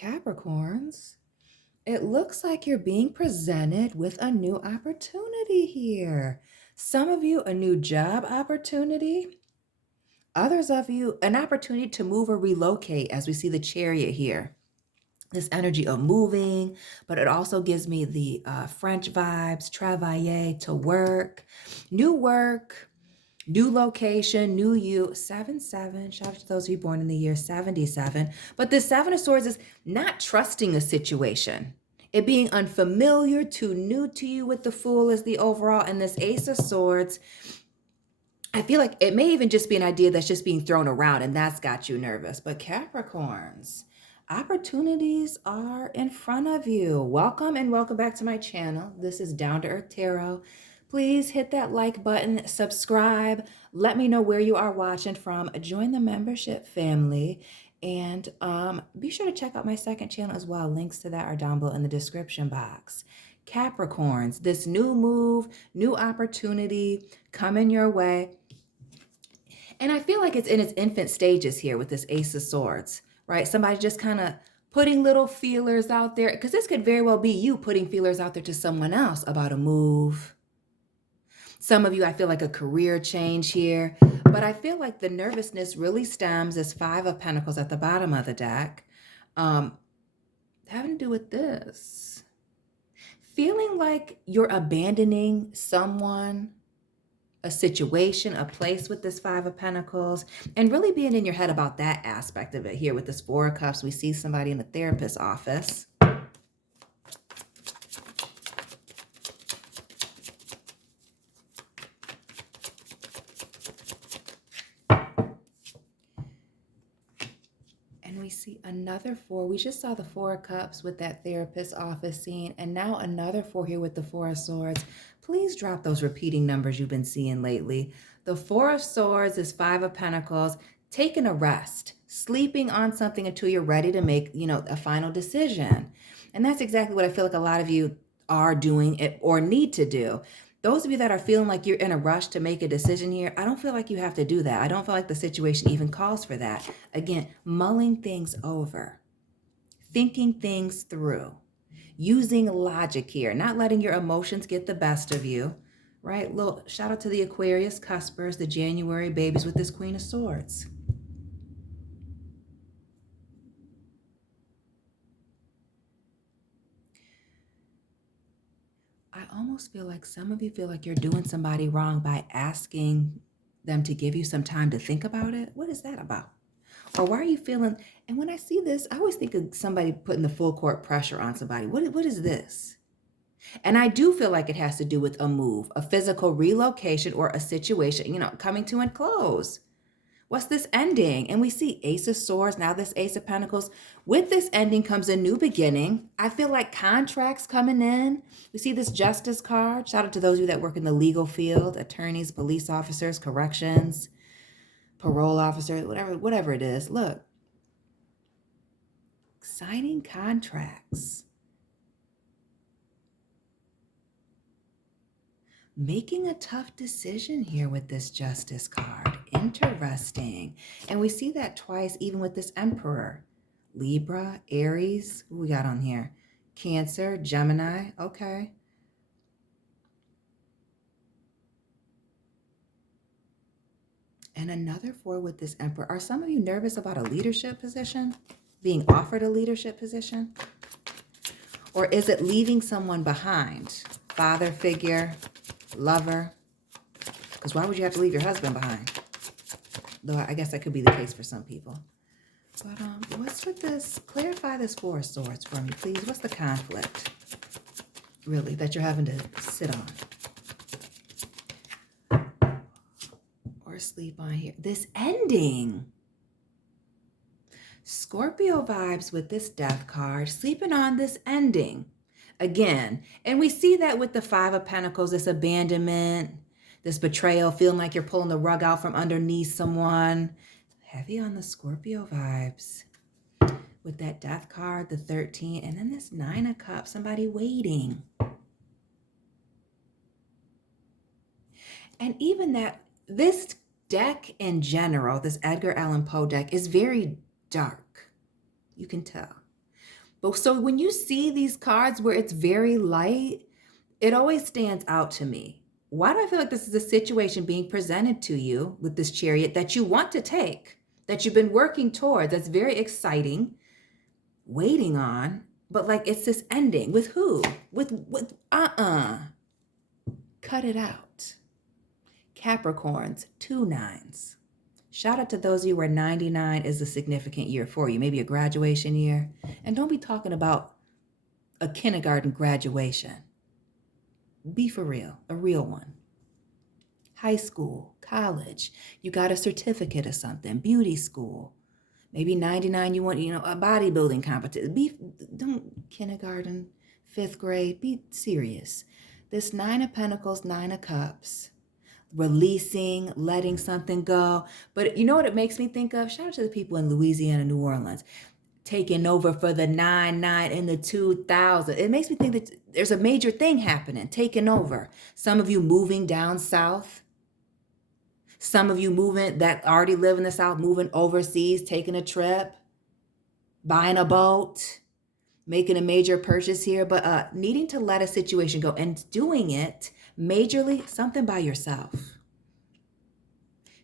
Capricorns, it looks like you're being presented with a new opportunity here. Some of you, a new job opportunity. Others of you, an opportunity to move or relocate, as we see the Chariot here. This energy of moving, but it also gives me the French vibes, travailler, to work, new location, new you. 7-7. Shout out to those of you born in the year 77. But this Seven of Swords is not trusting a situation. It being unfamiliar, too new to you with the Fool is the overall. And this Ace of Swords, I feel like it may even just be an idea that's just being thrown around and that's got you nervous. But Capricorns, opportunities are in front of you. Welcome and welcome back to my channel. This is Down to Earth Tarot. Please hit that like button, subscribe, let me know where you are watching from, join the membership family, and be sure to check out my second channel as well. Links to that are down below in the description box. Capricorns, this new move, new opportunity coming your way. And I feel like it's in its infant stages here with this Ace of Swords, right? Somebody just kind of putting little feelers out there, because this could very well be you putting feelers out there to someone else about a move. Some of you, I feel like a career change here, but I feel like the nervousness really stems as Five of Pentacles at the bottom of the deck, having to do with this. Feeling like you're abandoning someone, a situation, a place with this Five of Pentacles, and really being in your head about that aspect of it here with this Four of Cups. We see somebody in the therapist's office. And we see another Four. We just saw the Four of Cups with that therapist's office scene, and now another Four here with the Four of Swords. Please drop those repeating numbers you've been seeing lately. The Four of Swords is Five of Pentacles, taking a rest, sleeping on something until you're ready to make, a final decision. And that's exactly what I feel like a lot of you are doing it or need to do. Those of you that are feeling like you're in a rush to make a decision here, I don't feel like you have to do that. I don't feel like the situation even calls for that. Again, mulling things over, thinking things through, using logic here, not letting your emotions get the best of you, right? Little shout out to the Aquarius cuspers, the January babies with this Queen of Swords. I almost feel like some of you feel like you're doing somebody wrong by asking them to give you some time to think about it. What is that about? Or why are you feeling, and when I see this, I always think of somebody putting the full court pressure on somebody. What is this? And I do feel like it has to do with a move, a physical relocation, or a situation, coming to a close. What's this ending? And we see Ace of Swords, now this Ace of Pentacles. With this ending comes a new beginning. I feel like contracts coming in. We see this Justice card. Shout out to those of you that work in the legal field, attorneys, police officers, corrections, parole officers, whatever it is. Look, signing contracts. Making a tough decision here with this Justice card. Interesting. And we see that twice even with this Emperor. Libra, Aries, who we got on here? Cancer, Gemini, okay. And another Four with this Emperor. Are some of you nervous about a leadership position? Being offered a leadership position? Or is it leaving someone behind? Father figure, lover. Because why would you have to leave your husband behind? Though I guess that could be the case for some people. But what's with this? Clarify this Four of Swords for me, please. What's the conflict, really, that you're having to sit on? Or sleep on here. This ending. Scorpio vibes with this Death card. Sleeping on this ending. Again, and we see that with the Five of Pentacles, this abandonment, this betrayal, feeling like you're pulling the rug out from underneath someone. Heavy on the Scorpio vibes. With that Death card, the 13, and then this Nine of Cups, somebody waiting. And even that, this deck in general, this Edgar Allan Poe deck, is very dark. You can tell. But so when you see these cards where it's very light, it always stands out to me. Why do I feel like this is a situation being presented to you with this Chariot that you want to take, that you've been working towards, that's very exciting, waiting on, but like it's this ending with who? With cut it out. Capricorns, 2 9s. Shout out to those of you where 99 is a significant year for you, maybe a graduation year. And don't be talking about a kindergarten graduation. Be for real, a real one. High school, college, you got a certificate of something, beauty school. Maybe 99, you want, a bodybuilding competition. Don't kindergarten, 5th grade, be serious. This 9 of Pentacles, 9 of Cups, releasing, letting something go. But you know what it makes me think of? Shout out to the people in Louisiana, New Orleans, taking over for the 9-9 in the 2000. It makes me think that there's a major thing happening, taking over. Some of you moving down south. Some of you moving that already live in the South, moving overseas, taking a trip, buying a boat, making a major purchase here, but needing to let a situation go and doing it majorly, something by yourself.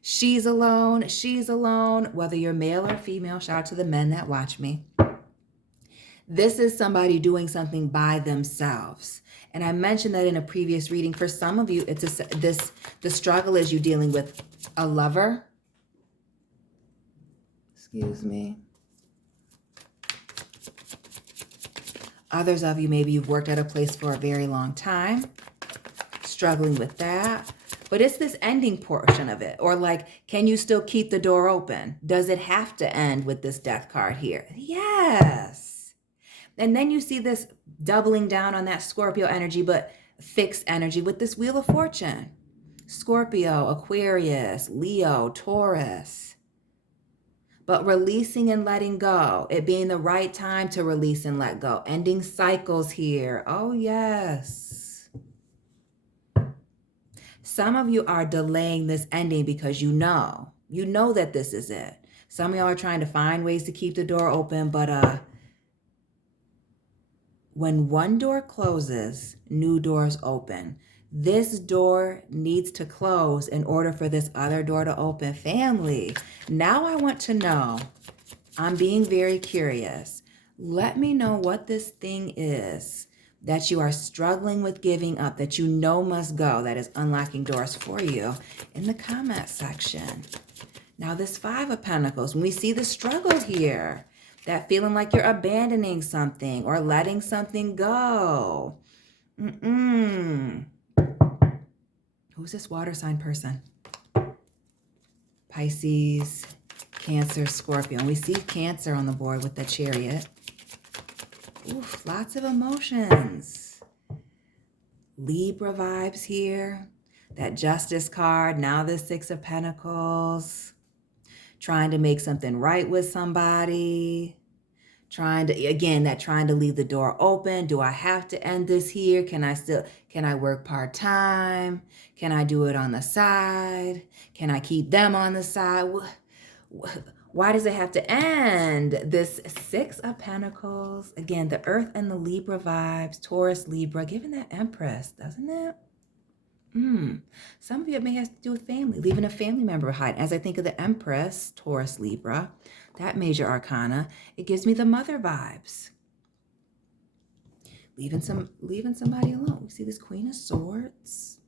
She's alone, whether you're male or female. Shout out to the men that watch me. This is somebody doing something by themselves. And I mentioned that in a previous reading. For some of you, the struggle is you dealing with a lover. Excuse me. Others of you, maybe you've worked at a place for a very long time, struggling with that. But it's this ending portion of it. Or like, can you still keep the door open? Does it have to end with this Death card here? Yes. And then you see this doubling down on that Scorpio energy, but fixed energy with this Wheel of Fortune. Scorpio, Aquarius, Leo, Taurus. But releasing and letting go. It being the right time to release and let go. Ending cycles here. Oh, yes. Some of you are delaying this ending because you know that this is it. Some of y'all are trying to find ways to keep the door open, but when one door closes, new doors open. This door needs to close in order for this other door to open. Family, now I want to know, I'm being very curious. Let me know what this thing is that you are struggling with giving up, that you know must go, that is unlocking doors for you in the comment section. Now this 5 of Pentacles, when we see the struggle here, that feeling like you're abandoning something or letting something go. Who's this water sign person? Pisces, Cancer, Scorpio. And we see Cancer on the board with the Chariot. Oof, lots of emotions. Libra vibes here. That Justice card. Now the 6 of Pentacles. Trying to make something right with somebody. Trying to leave the door open. Do I have to end this here? Can I work part-time? Can I do it on the side? Can I keep them on the side? Why does it have to end? This 6 of Pentacles. Again, the Earth and the Libra vibes. Taurus, Libra, giving that Empress, doesn't it? Some of you, it may have to do with family, leaving a family member behind. As I think of the Empress, Taurus, Libra, that major arcana, it gives me the Mother vibes. Leaving somebody alone. We see this Queen of Swords.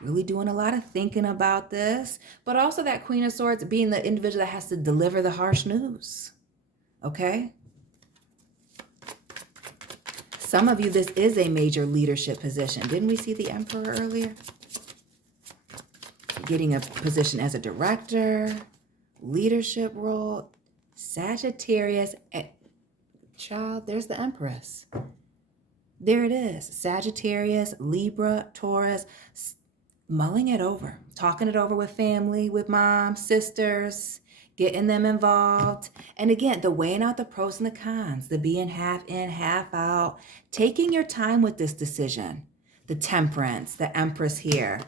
Really doing a lot of thinking about this. But also that Queen of Swords being the individual that has to deliver the harsh news. Okay? Some of you, this is a major leadership position. Didn't we see the Emperor earlier? Getting a position as a director, leadership role, Sagittarius. Child, there's the Empress. There it is. Sagittarius, Libra, Taurus, mulling it over, talking it over with family, with mom, sisters, getting them involved. And again, the weighing out the pros and the cons, the being half in, half out, taking your time with this decision, the Temperance, the Empress here,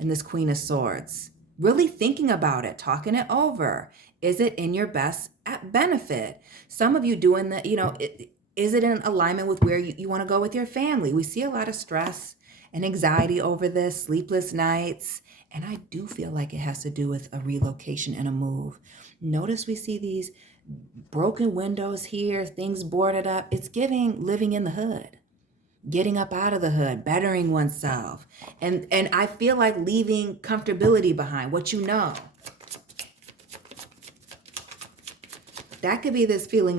and this Queen of Swords. Really thinking about it, talking it over. Is it in your best benefit? Some of you doing the, is it in alignment with where you want to go with your family? We see a lot of stress and anxiety over this, sleepless nights. And I do feel like it has to do with a relocation and a move. Notice we see these broken windows here, things boarded up. It's giving living in the hood, getting up out of the hood, bettering oneself. And I feel like leaving comfortability behind, what you know. That could be this feeling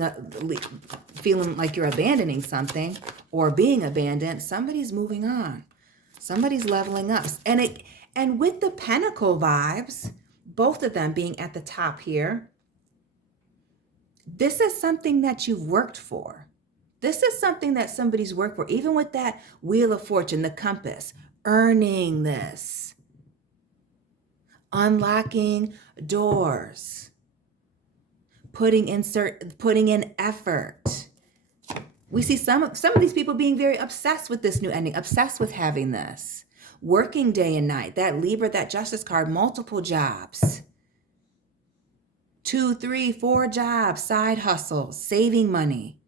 like you're abandoning something or being abandoned. Somebody's moving on. Somebody's leveling up. And with the Pentacle vibes, both of them being at the top here, this is something that you've worked for. This is something that somebody's worked for. Even with that Wheel of Fortune, the compass, earning this, unlocking doors, putting in effort. We see some of these people being very obsessed with this new ending, obsessed with having this. Working day and night, that Libra, that Justice card, multiple jobs. 2, 3, 4 jobs, side hustles, saving money.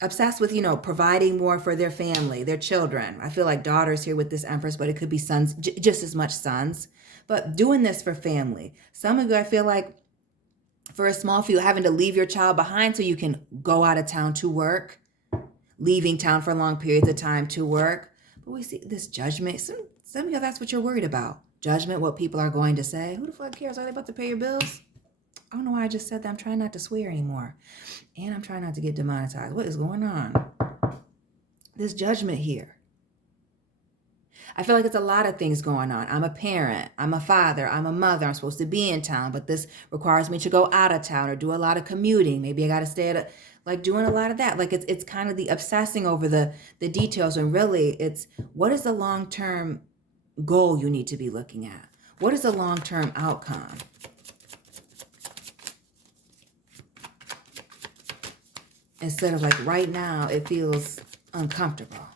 Obsessed with, providing more for their family, their children. I feel like daughters here with this Empress, but it could be sons, just as much sons. But doing this for family. Some of you, I feel like, for a small few, having to leave your child behind so you can go out of town to work, leaving town for long periods of time to work. But we see this judgment. Some of you, that's what you're worried about. Judgment, what people are going to say. Who the fuck cares? Are they about to pay your bills? I don't know why I just said that. I'm trying not to swear anymore. And I'm trying not to get demonetized. What is going on? This judgment here. I feel like it's a lot of things going on. I'm a parent. I'm a father. I'm a mother. I'm supposed to be in town, but this requires me to go out of town or do a lot of commuting. Maybe I got to stay doing a lot of that. Like it's kind of the obsessing over the details, and really it's what is the long-term goal you need to be looking at? What is the long-term outcome? Instead of like right now, it feels uncomfortable.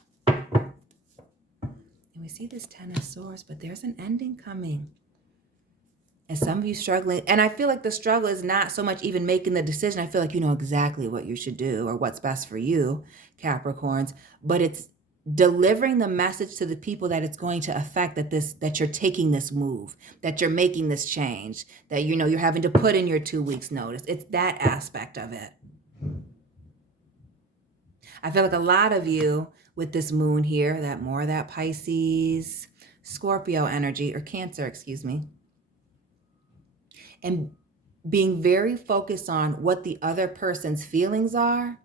We see this 10 of Swords, but there's an ending coming. And some of you struggling, and I feel like the struggle is not so much even making the decision. I feel like you know exactly what you should do or what's best for you, Capricorns, but it's delivering the message to the people that it's going to affect, that you're taking this move, that you're making this change, that you're having to put in your 2 weeks notice. It's that aspect of it. I feel like a lot of you with this moon here, that Pisces, Scorpio energy, or Cancer, excuse me, and being very focused on what the other person's feelings are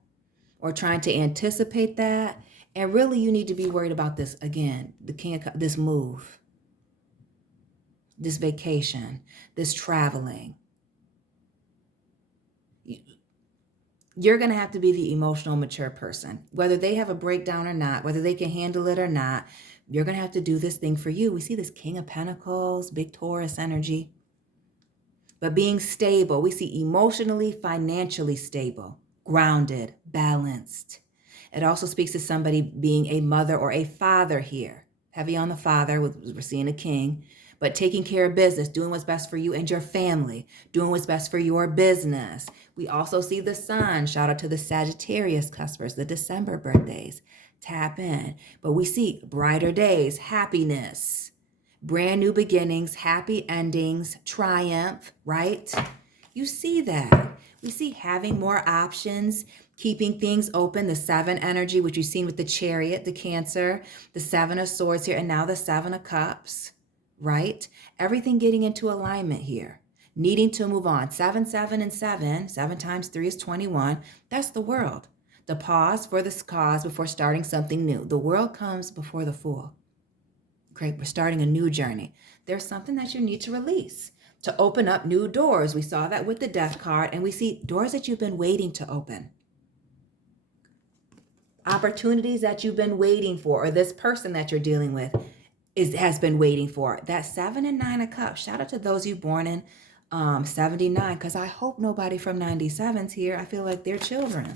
or trying to anticipate that. And really you need to be worried about this again, this move, this vacation, this traveling. You're going to have to be the emotional mature person, whether they have a breakdown or not, whether they can handle it or not. You're going to have to do this thing for you. We see this King of Pentacles, big Taurus energy, but being stable. We see emotionally, financially stable, grounded, balanced. It also speaks to somebody being a mother or a father here. Heavy on the father, we're seeing a king, but taking care of business, doing what's best for you and your family, doing what's best for your business. We also see the sun. Shout out to the Sagittarius cuspers, the December birthdays. Tap in. But we see brighter days, happiness, brand new beginnings, happy endings, triumph, right? You see that. We see having more options, keeping things open, the 7 energy, which you've seen with the Chariot, the Cancer, the 7 of Swords here, and now the 7 of Cups, right? Everything getting into alignment here, needing to move on. 7, 7, and 7. 7 times 3 is 21. That's the world. The pause for this cause before starting something new. The world comes before the fool. Great, we're starting a new journey. There's something that you need to release to open up new doors. We saw that with the Death card, and we see doors that you've been waiting to open. Opportunities that you've been waiting for, or this person that you're dealing with has been waiting for. That 7 and 9 of Cups. Shout out to those you born in 79, because I hope nobody from 97's here. I feel like they're children.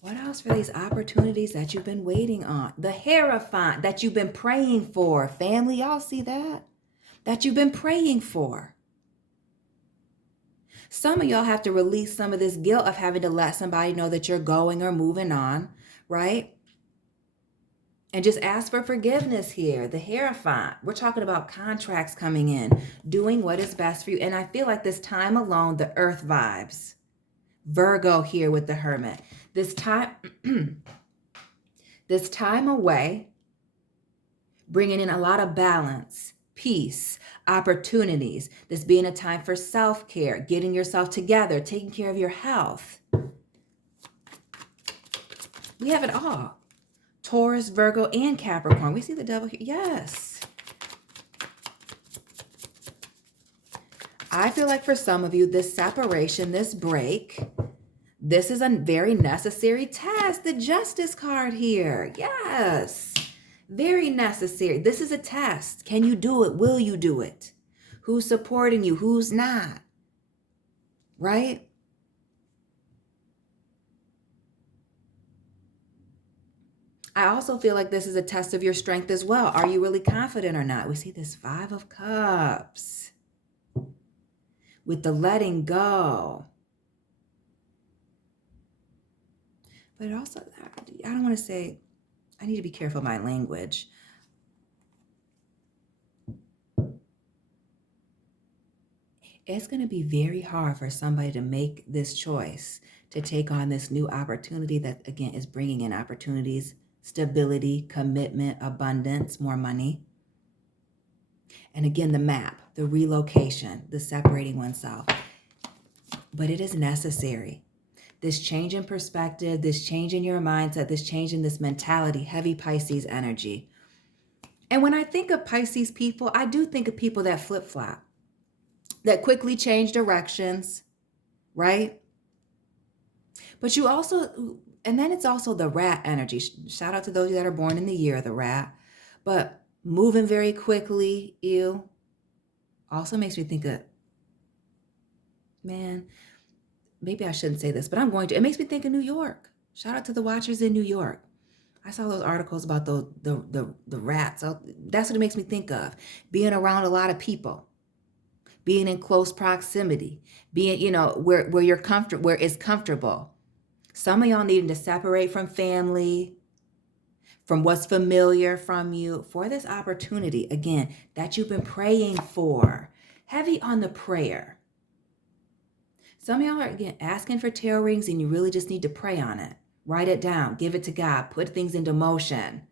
What What else for these opportunities that you've been waiting on? The Hierophant that you've been praying for. Family, y'all see that? That you've been praying for. Some of y'all have to release some of this guilt of having to let somebody know that you're going or moving on, right? And just ask for forgiveness here. The Hierophant. We're talking about contracts coming in, doing what is best for you. And I feel like this time alone, the earth vibes. Virgo here with the Hermit. This time, this time away, bringing in a lot of balance, peace, opportunities. This being a time for self-care, getting yourself together, taking care of your health. We have it all. Taurus, Virgo, and Capricorn. We see the devil here. Yes. I feel like for some of you, this separation, this break, this is a very necessary task. The Justice card here. Yes. Very necessary. This is a test. Can you do it? Will you do it? Who's supporting you? Who's not? Right? I also feel like this is a test of your strength as well. Are you really confident or not? We see this 5 of Cups with the letting go. But it also, I don't want to say, I need to be careful of my language. It's going to be very hard for somebody to make this choice to take on this new opportunity that, again, is bringing in opportunities, stability, commitment, abundance, more money. And again, the map, the relocation, the separating oneself. But it is necessary. This change in perspective, this change in your mindset, this change in this mentality, heavy Pisces energy. And when I think of Pisces people, I do think of people that flip-flop, that quickly change directions, right? But you also, and then it's also the rat energy. Shout out to those that are born in the year of the rat. But moving very quickly, ew, also makes me think of, man, maybe I shouldn't say this, but I'm going to. It makes me think of New York. Shout out to the watchers in New York. I saw those articles about the rats. That's what it makes me think of. Being around a lot of people, being in close proximity, being, where you're comfortable, where it's comfortable. Some of y'all needing to separate from family, from what's familiar from you for this opportunity, again, that you've been praying for. Heavy on the prayer. Some of y'all are, again, asking for tarot readings and you really just need to pray on it. Write it down. Give it to God. Put things into motion.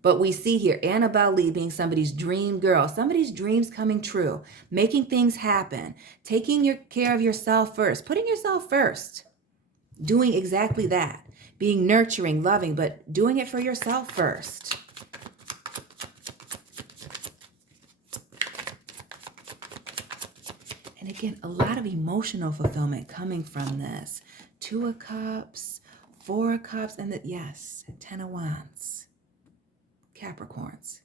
But we see here Annabelle Lee being somebody's dream girl, somebody's dreams coming true, making things happen, taking care of yourself first, putting yourself first, doing exactly that, being nurturing, loving, but doing it for yourself first. And again, a lot of emotional fulfillment coming from this. 2 of Cups, 4 of Cups, and yes, 10 of Wands. Capricorns.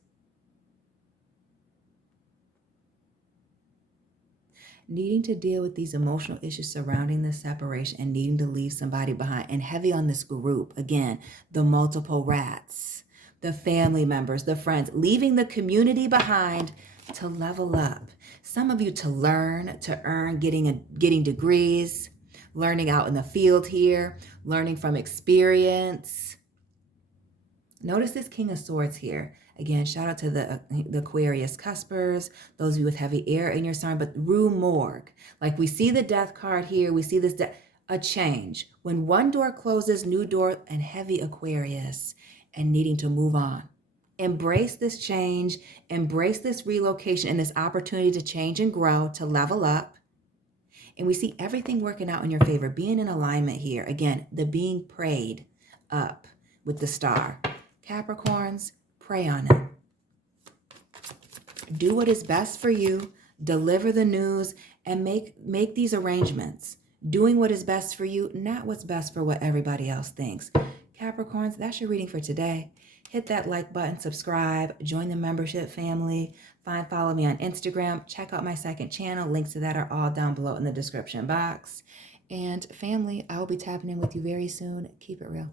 Needing to deal with these emotional issues surrounding the separation and needing to leave somebody behind. And heavy on this group, again, the multiple rats, the family members, the friends, leaving the community behind to level up. Some of you to learn, to earn, getting degrees, learning out in the field here, learning from experience. Notice this King of Swords here. Again, shout out to the Aquarius cuspers, those of you with heavy air in your sign, but rue morgue. Like we see the death card here, we see this, a change. When one door closes, new door, and heavy Aquarius, and needing to move on. Embrace this change, embrace this relocation and this opportunity to change and grow, to level up. And we see everything working out in your favor, being in alignment here. Again, the being prayed up with the star. Capricorns, pray on it. Do what is best for you, deliver the news, and make these arrangements. Doing what is best for you, not what's best for what everybody else thinks. Capricorns, that's your reading for today. Hit that like button, subscribe, join the membership family, follow me on Instagram, check out my second channel. Links to that are all down below in the description box. And family, I will be tapping in with you very soon. Keep it real.